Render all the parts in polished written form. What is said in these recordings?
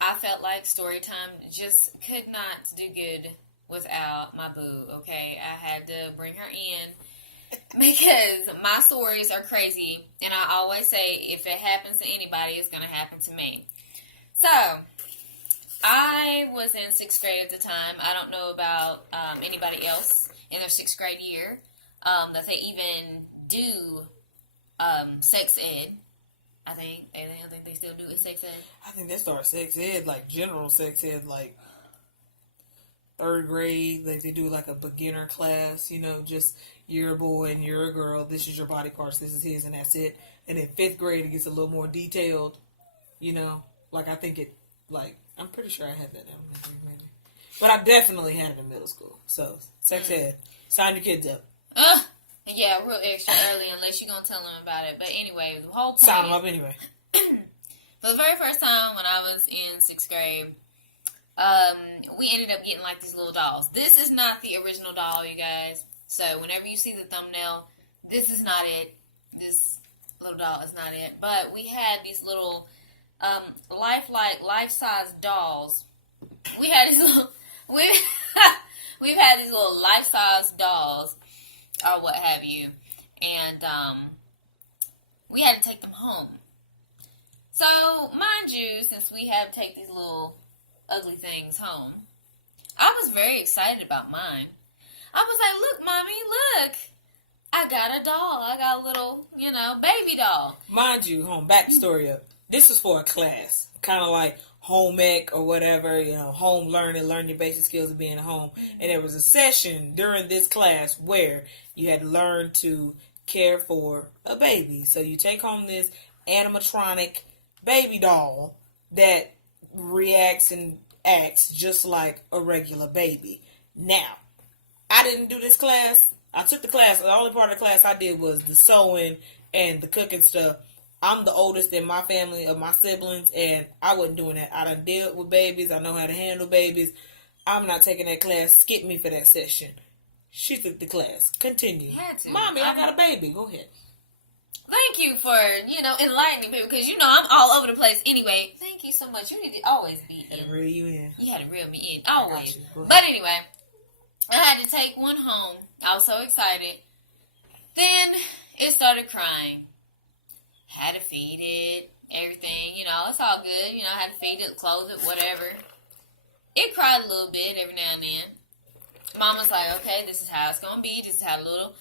I felt like story time just could not do good without my boo, okay? I had to bring her in because my stories are crazy, and I always say if it happens to anybody, it's going to happen to me. So, I was in sixth grade at the time. I don't know about anybody else in their sixth grade year that they even do sex ed. I think they still do sex ed. I think they start sex ed, like general sex ed, like third grade. Like they do like a beginner class, just you're a boy and you're a girl. This is your body parts. This is his, and that's it. And in fifth grade, it gets a little more detailed. Like I think it, like I'm pretty sure I had that in elementary, maybe, but I definitely had it in middle school. So sex ed, sign your kids up. Yeah, real extra early unless you're gonna tell them about it. But anyway, the whole point, sign them up anyway. For the very first time when I was in sixth grade, we ended up getting like these little dolls. This is not the original doll, you guys. So whenever you see the thumbnail, this is not it. This little doll is not it. But we had these little life-size dolls. We had these little we've had these little life-size dolls or what have you, and we had to take them home. So mind you, since we had to take these little ugly things home, I was very excited about mine. I was like, look, mommy, look, I got a doll. I got a little, baby doll. Mind you, back the story up. This was for a class, kind of like home ec or whatever, home learning, learn your basic skills of being at home. And there was a session during this class where you had to learn to care for a baby. So you take home this animatronic baby doll that reacts and acts just like a regular baby. Now, I didn't do this class. I took the class. The only part of the class I did was the sewing and the cooking stuff. I'm the oldest in my family of my siblings, and I wasn't doing that. I done dealt with babies. I know how to handle babies. I'm not taking that class. Skip me for that session. She took the class. Continue. Had to. Mommy, I got a baby. Go ahead. Thank you for, enlightening people, because, I'm all over the place anyway. Thank you so much. You need to always be in. Had to reel you in. You had to reel me in. Always. But anyway, I had to take one home. I was so excited. Then it started crying. Had to feed it, everything, it's all good. I had to feed it, clothe it, whatever. It cried a little bit every now and then. Mama's like, okay, this is how it's going to be. This is how little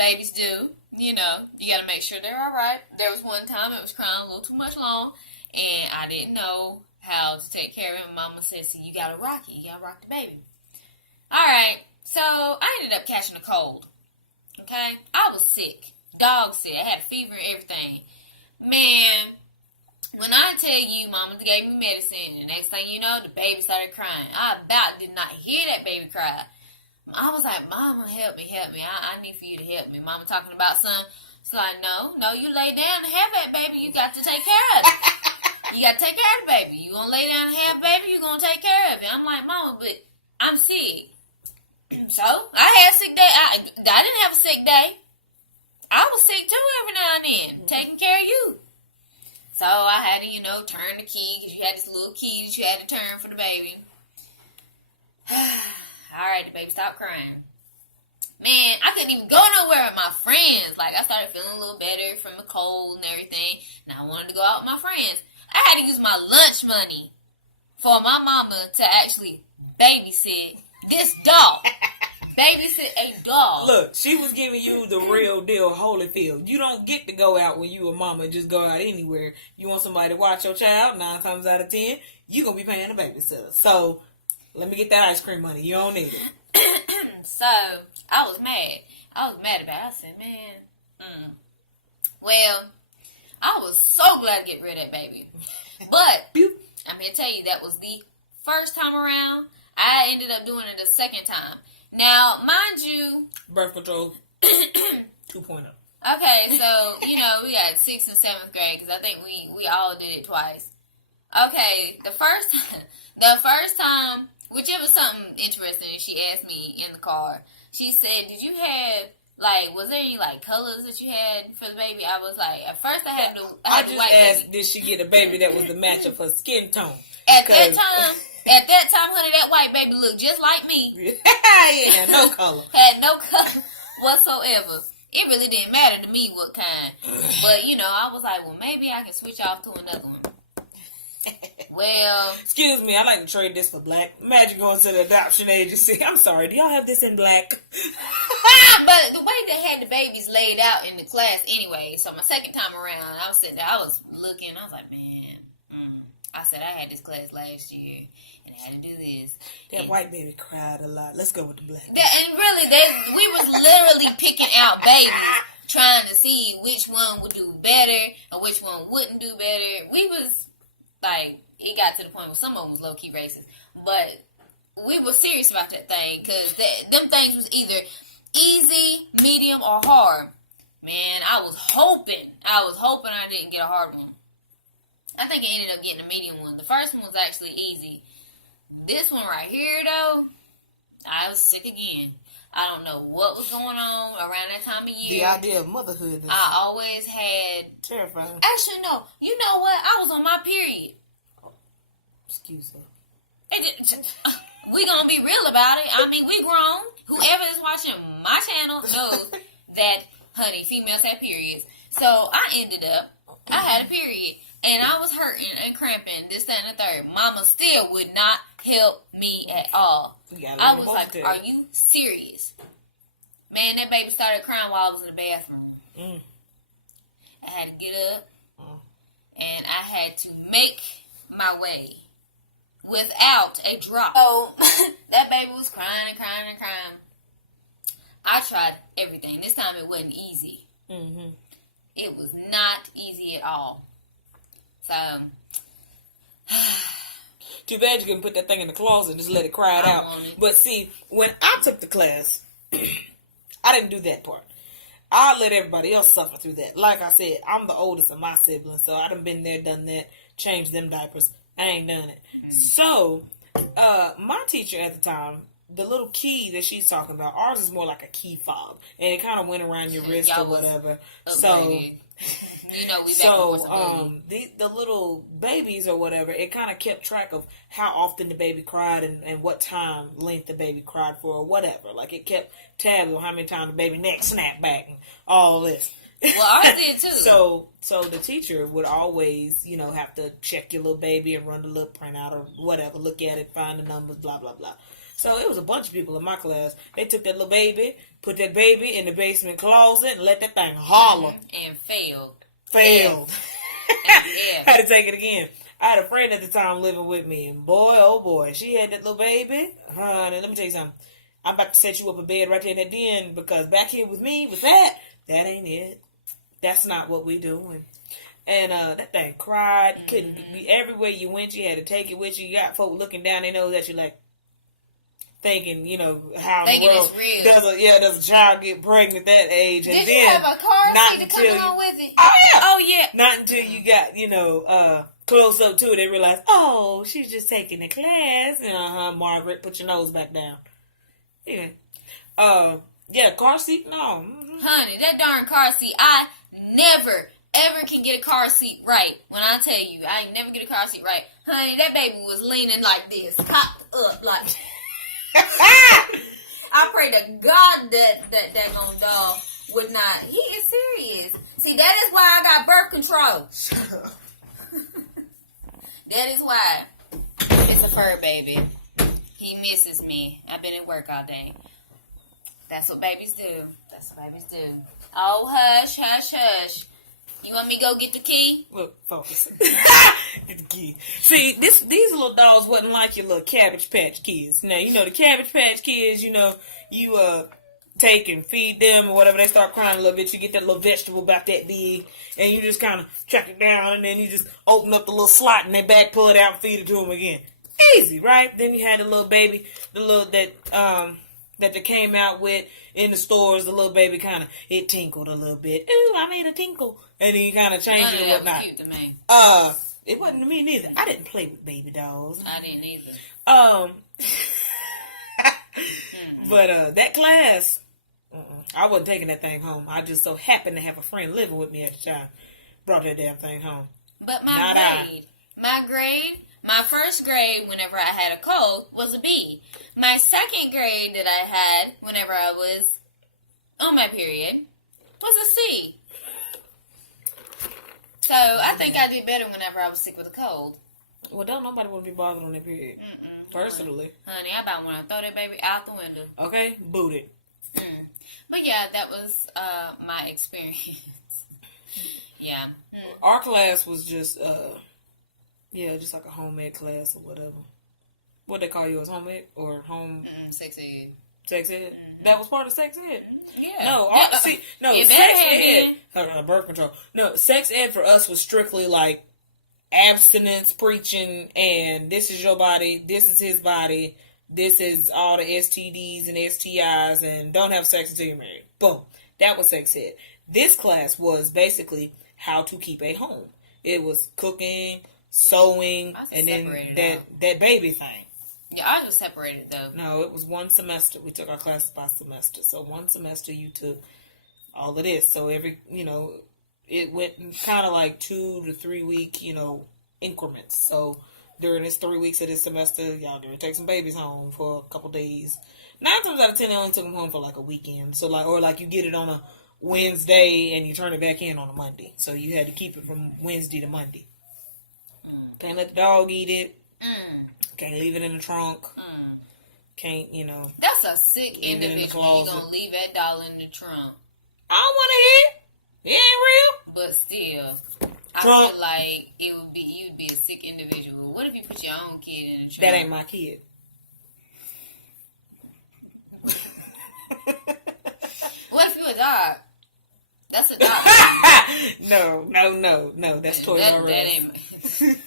babies do. You got to make sure they're all right. There was one time it was crying a little too much long, and I didn't know how to take care of it. Mama said, so you got to rock it. You got to rock the baby. All right, so I ended up catching a cold. Okay? I was sick. Dog sick. I had a fever and everything. Man, when I tell you Mama gave me medicine, the next thing you know, the baby started crying. I about did not hear that baby cry. I was like, Mama, help me. I need for you to help me. Mama talking about something. It's like, no, you lay down and have that baby. You got to take care of it. You got to take care of the baby. You going to lay down and have baby, you going to take care of it. I'm like, Mama, but I'm sick. So, I had a sick day. I didn't have a sick day. I was sick too every now and then, taking care of you. So I had to, turn the key, because you had this little key that you had to turn for the baby. All right, the baby stopped crying. Man, I couldn't even go nowhere with my friends. Like, I started feeling a little better from the cold and everything, and I wanted to go out with my friends. I had to use my lunch money for my mama to actually babysit this dog. Babysit a dog. Look, she was giving you the real deal Holyfield. You don't get to go out when you a mama and just go out anywhere. You want somebody to watch your child, 9 times out of 10, you going to be paying a babysitter. So, let me get that ice cream money. You don't need it. So, I was mad. I was mad about it. I said, man, well, I was so glad to get rid of that baby. But, I'm here to tell you, that was the first time around. I ended up doing it the second time. Now, mind you... Birth Control 2.0. Okay, so, we got 6th and 7th grade, because I think we all did it twice. Okay, the first time, which it was something interesting, she asked me in the car. She said, did you have, was there any, colors that you had for the baby? I was like, at first I had the I just white asked, baby. did she get a baby that was the match of her skin tone? At that time, honey, that white baby looked just like me. Yeah, no color. Had no color whatsoever. It really didn't matter to me what kind. But, I was like, well, maybe I can switch off to another one. Well, excuse me, I'd like to trade this for black. Imagine going to the adoption agency. I'm sorry, do y'all have this in black? But the way they had the babies laid out in the class anyway, so my second time around, I was sitting there, I was looking, I was like, man, I said I had this class last year, and I had to do this. That white baby cried a lot. Let's go with the black. And really, we was literally picking out babies, trying to see which one would do better, or which one wouldn't do better. We was, like, it got to the point where some of them was low-key racist, but we were serious about that thing, because them things was either easy, medium, or hard. Man, I was hoping I didn't get a hard one. I think I ended up getting a medium one. The first one was actually easy. This one right here, though, I was sick again. I don't know what was going on around that time of year. The idea of motherhood is I always had... terrifying. Actually, no. You know what? I was on my period. Excuse her. We gonna be real about it. I mean, we grown. Whoever is watching my channel knows that, honey, females have periods. So I ended up, I had a period, and I was hurting and cramping, this, that, and the third. Mama still would not help me at all. I was like, are you serious? Man, that baby started crying while I was in the bathroom. I had to get up, and I had to make my way without a drop. So, that baby was crying and crying and crying. I tried everything. This time it wasn't easy. It was not easy at all. So, too bad you couldn't put that thing in the closet and just let it cry it out. But see, when I took the class, I didn't do that part. I let everybody else suffer through that. Like I said, I'm the oldest of my siblings, so I done been there, done that, changed them diapers. I ain't done it. So, my teacher at the time, the little key that she's talking about, ours is more like a key fob, and it kind of went around your wrist or whatever. The little babies or whatever, it kind of kept track of how often the baby cried and what time length the baby cried for or whatever. Like, it kept tab on how many times the baby neck snapped back and all this. Well, ours did too. So the teacher would always, have to check your little baby and run the little printout or whatever, look at it, find the numbers, blah, blah, blah. So it was a bunch of people in my class. They took that little baby, put that baby in the basement closet, and let that thing holler. And failed. Yeah. Had to take it again. I had a friend at the time living with me, and boy, oh boy, she had that little baby. Honey, let me tell you something. I'm about to set you up a bed right there in that den, because back here with me, with that ain't it. That's not what we doing. And that thing cried. Couldn't be everywhere you went. You had to take it with you. You got folk looking down. They know that you like thinking, how in the world does a child get pregnant at that age? And Did then you have a car seat to come along with it? Oh yeah. Not until you got close up to it and realize, oh, she's just taking the class. And Margaret, put your nose back down. Anyway, car seat. No, honey, that darn car seat. I never ever can get a car seat right. When I tell you, I ain't never get a car seat right. Honey, that baby was leaning like this, cocked up like. I pray to God that gonna dog would not. He is serious. See, that is why I got birth control. Shut up. That is why. It's a fur baby. He misses me. I've been at work all day. That's what babies do. Oh, hush, hush, hush. You want me to go get the key? Look, focus. Get the key. See, these little dogs wasn't like your little Cabbage Patch Kids. Now, the Cabbage Patch Kids, you take and feed them or whatever. They start crying a little bit. You get that little vegetable about that big, and you just kind of track it down, and then you just open up the little slot in their back, pull it out, and feed it to them again. Easy, right? Then you had the little baby, that they came out with in the stores. The little baby it tinkled a little bit. Ooh, I made a tinkle. And then you kind of changed it and whatnot. Cute to me. It wasn't to me neither. I didn't play with baby dolls. I didn't either. But that class, I wasn't taking that thing home. I just so happened to have a friend living with me at the time. Brought that damn thing home. But my grade, My first grade, whenever I had a cold, was a B. My second grade that I had, whenever I was on my period, was a C. So I think I did better whenever I was sick with a cold. Well, don't nobody want to be bothered on that period. Personally. Honey, I about want to throw that baby out the window. Okay? Boot it. But yeah, that was my experience. Yeah. Our class was just, just like a home ed class or whatever. What they call yours, home ed or home? Sex ed. Sex ed? That was part of sex ed? Yeah. No, sex ed. Birth control. No, sex ed for us was strictly like abstinence preaching, and this is your body, this is his body, this is all the STDs and STIs, and don't have sex until you're married. Boom. That was sex ed. This class was basically how to keep a home. It was cooking, sewing, and then that baby thing. Yeah, I was separated though. No, it was one semester. We took our classes by semester. So one semester you took all of this. So it went kind of like 2 to 3 week, increments. So during this 3 weeks of this semester, y'all gonna take some babies home for a couple days. 9 times out of 10, they only took them home for like a weekend. So or you get it on a Wednesday and you turn it back in on a Monday. So you had to keep it from Wednesday to Monday. Can't let the dog eat it. Can't leave it in the trunk. Can't, That's a sick individual. You gonna leave that doll in the trunk. I don't want to hear it. It ain't real. But still, I feel like you'd be a sick individual. What if you put your own kid in the trunk? That ain't my kid. What if you a dog? That's a dog. No. That's Toys R Us. That ain't.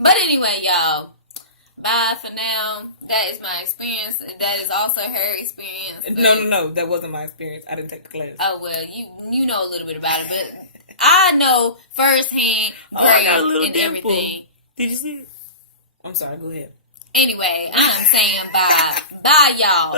But anyway, y'all. Bye for now. That is my experience. That is also her experience. No. That wasn't my experience. I didn't take the class. Oh, well, you know a little bit about it, but I know firsthand grade and everything. Did you see it? I'm sorry. Go ahead. Anyway, I'm saying bye. Bye, y'all.